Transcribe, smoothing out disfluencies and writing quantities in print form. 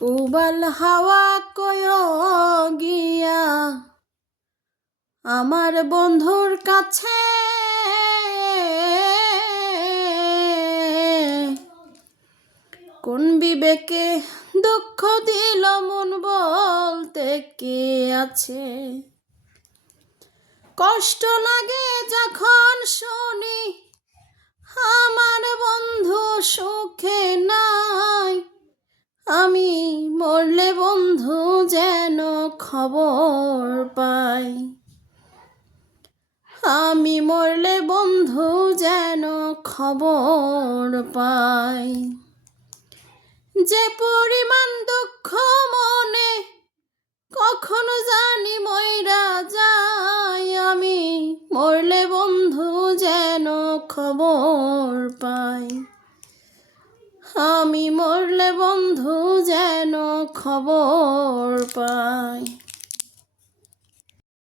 উবাল হাওয়া কয় গিয়া আমার বন্ধুর কাছে, কোন বিবেকে দুঃখ দিল মন বলতে কে আছে। কষ্ট লাগে যখন শুনি আমার বন্ধু সুখে নাই, আমি মরলে বন্ধু যেন খবর পাই, আমি মরলে বন্ধু যেন খবর পাই। যে পরিমাণ দুঃখ মনে কখনো জানি মইরা যায়, আমি মরলে বন্ধু যেন খবর পাই, আমি মরলে বন্ধু যেন খবর পাই।